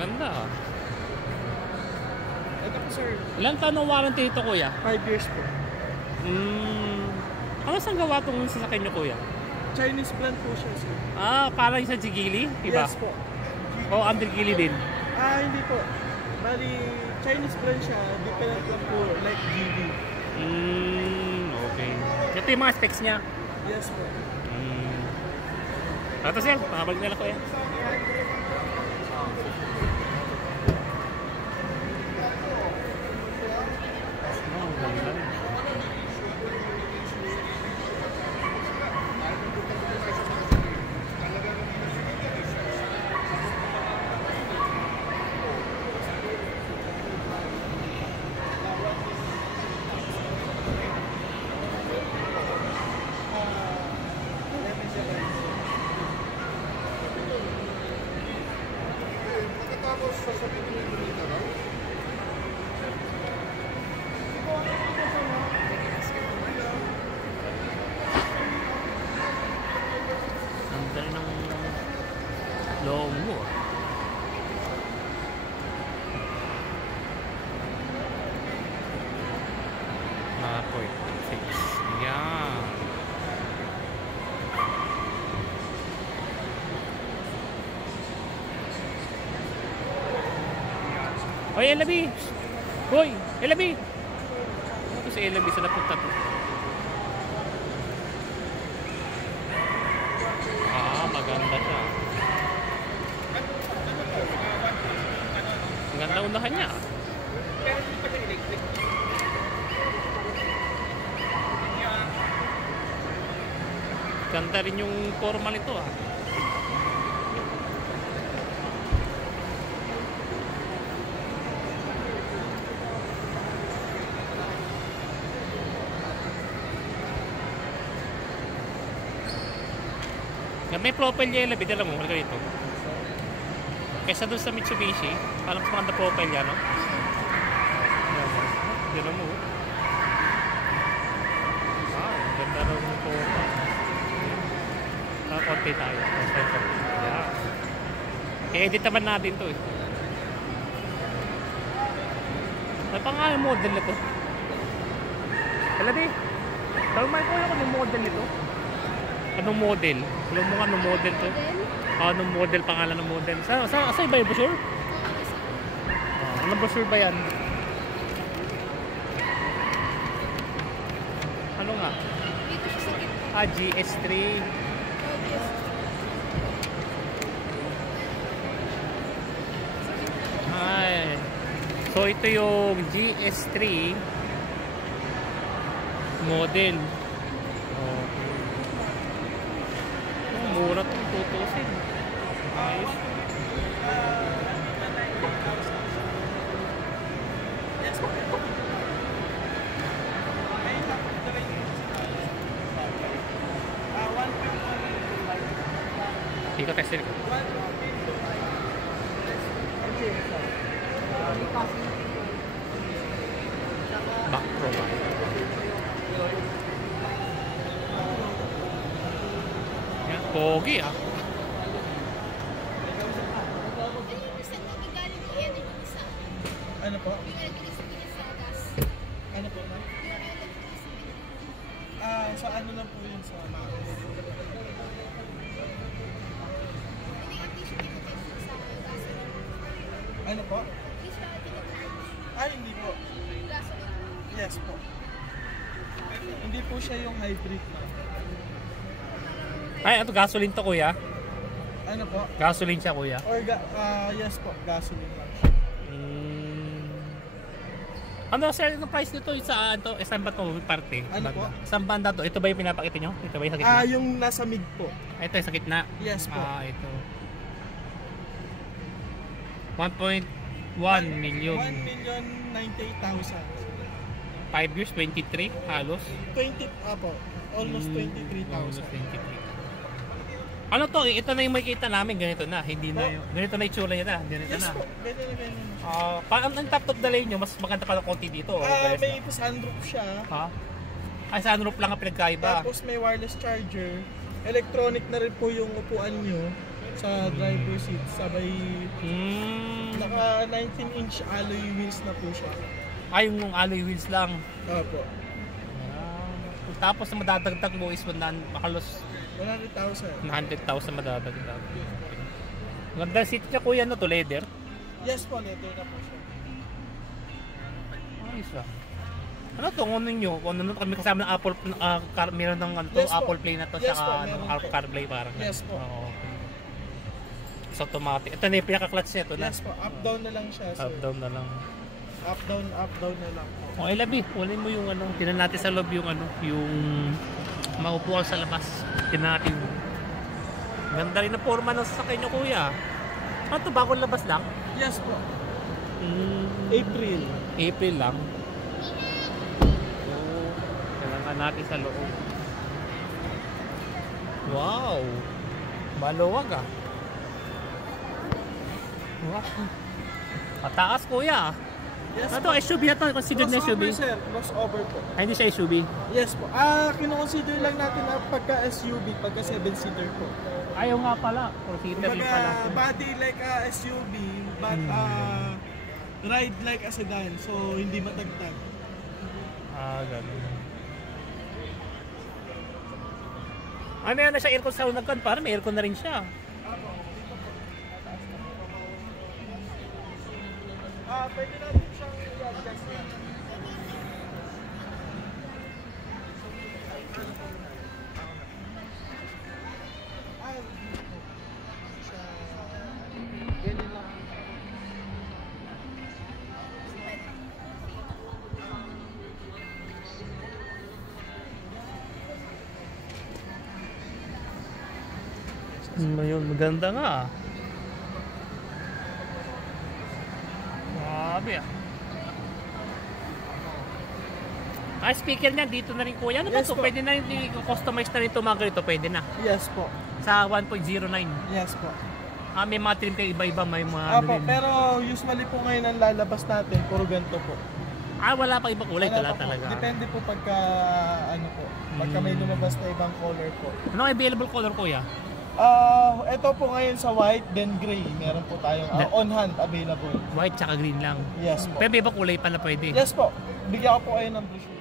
Ganda ah. Ito po sir. Ilang taon ang warranty ito kuya? 5 years po. Ano saan gawa itong sasakyan nyo kuya? Chinese brand po siya sir. Ah, parang sa Jigili? Diba? Yes po. O under Gili din? Hindi po. Bali, Chinese brand siya. Different lang po. Like GV. Okay. Ito yung mga specs niya? Yes po. Ito sir, pakabalik nila kuya. Ganda rin ng loong mo ah. Point 6. Yan. Hoy, Elabi! Hoy, Elabi! Ito si Elabi sa napunta to. Maganda siya. Ang ganda unahan niya. Ganda rin yung formal ito ah. May profile niya yung labid, alam mo, halika dito. Kaysa doon sa Mitsubishi, parang maganda profile niya, no? Yan mo. Ganda rin yung profile. Nakakonti tayo. Yeah. I-edit naman natin to eh. Ano pa nga yung model nito? Kaladi, talman ko yung model nito. Anong model? Alam mo nga anong model to? Anong model, pangalan ng model? Sa iba yung brochure? Anong brochure ba yan? Ano nga? GS3. Ay. So ito yung GS3 model. Mura itong tutusin. Ayos. Ikaw testin ko. Back profile. Pogi ah. Ano po? Ano po ma'am? Sa ano na po yun sa mga? Ano po? Hindi po. Yes po. Hindi po siya yung hybrid ma'am. Ay, ito gasoline to kuya? Ano po? Gasoline siya kuya? Or yes po, gasoline lang. Ano sir, yung price nito saan to? Saan ba to parte? Ano po? Saan banda to? Ito ba yung pinapakita nyo? Ito ba yung sa gitna? Yung nasa mid po. Ito yung sa gitna? Yes po. Ito. 1.1 million. 1,098,000. 5 years, 23 halos. 20 po. Almost 23,000. Almost 23. Ano to? Ito na yung makikita namin, ganito na. Hindi na yung ganito na itsura niya na. Ganito Yes na. po. Ganito na ganyan. Parang ang top of the lane nyo, mas maganda pa ng konti dito. May sunroof siya. Ha? Ay, sunroof lang ang pinagkaiba. Tapos may wireless charger. Electronic na rin po yung upuan nyo. sa driver seat. Sabay, naka 19-inch alloy wheels na po siya. Ay, yung alloy wheels lang. Opo. Tapos na madadagdag mo is makalos 100,000. 100,000 madadagdag. Ganda seat niya kuya, no to leather? Yes po, leather na po siya. Ayos ah. Ano to, ano nyo? Ano kami kasama ng Apple, meron ng ano, Yes po. Apple Play na to, Yes saka po, ano, meron po. CarPlay parang. Yes po. Oo, okay. So automatic. Ito na yung pinaka-clutch niya, ito na. Yes po, up-down na lang siya, sir. Up down na lang. Up-down na lang po. Okay, Labi, kunin mo yung ano, tinan natin sa loob yung ano, yung maupo ka sa labas. Tinan natin. Ganda rin na forma ng sasakyan nyo, kuya. Ano to, bagong labas lang? Yes po. April. April lang. So, kailangan natin sa loob. Wow! Maluwag ah. Wow. Mataas kuya. Yes Ano po. to, SUV na to? Considered na SUV? Crossover, sir. Crossover po. Ay, hindi siya SUV. Yes po. Kino-consider lang natin na pagka SUV, pagka 7-seater po. Ayaw nga pala. 4-seater yung pala. Kumbaga, body like a SUV, but ride like a sedan. So, hindi matagtag. Ganun. Ay, meron na siya aircon sa unagkan. Parang may aircon na rin siya. Pwede natin siyang i-adjust yan. Ganyan lang. Ayun, maganda nga. Grabe ah. Speaker niya dito na rin kuya. Ano ba Yes to? po. Pwede na rin i-customize na rin ito mga ganito. Pwede na. Yes po. Sa 1.09. Yes po. May mga trim kayo iba-iba. May mga ano Apo, rin. pero usually po ngayon ang lalabas natin, puro ganito po. Wala pa ibang kulay. Wala Wala pa po. talaga. Depende po pagka, ano po, pagka may lumabas na ibang color po. Ano ang available color kuya? Ito po ngayon sa white, then gray. Meron po tayong on hand available. White tsaka green lang. Yes po. Pero may ibang kulay pa na pwede. Yes po. Bigyan ko po kayo ng brochure.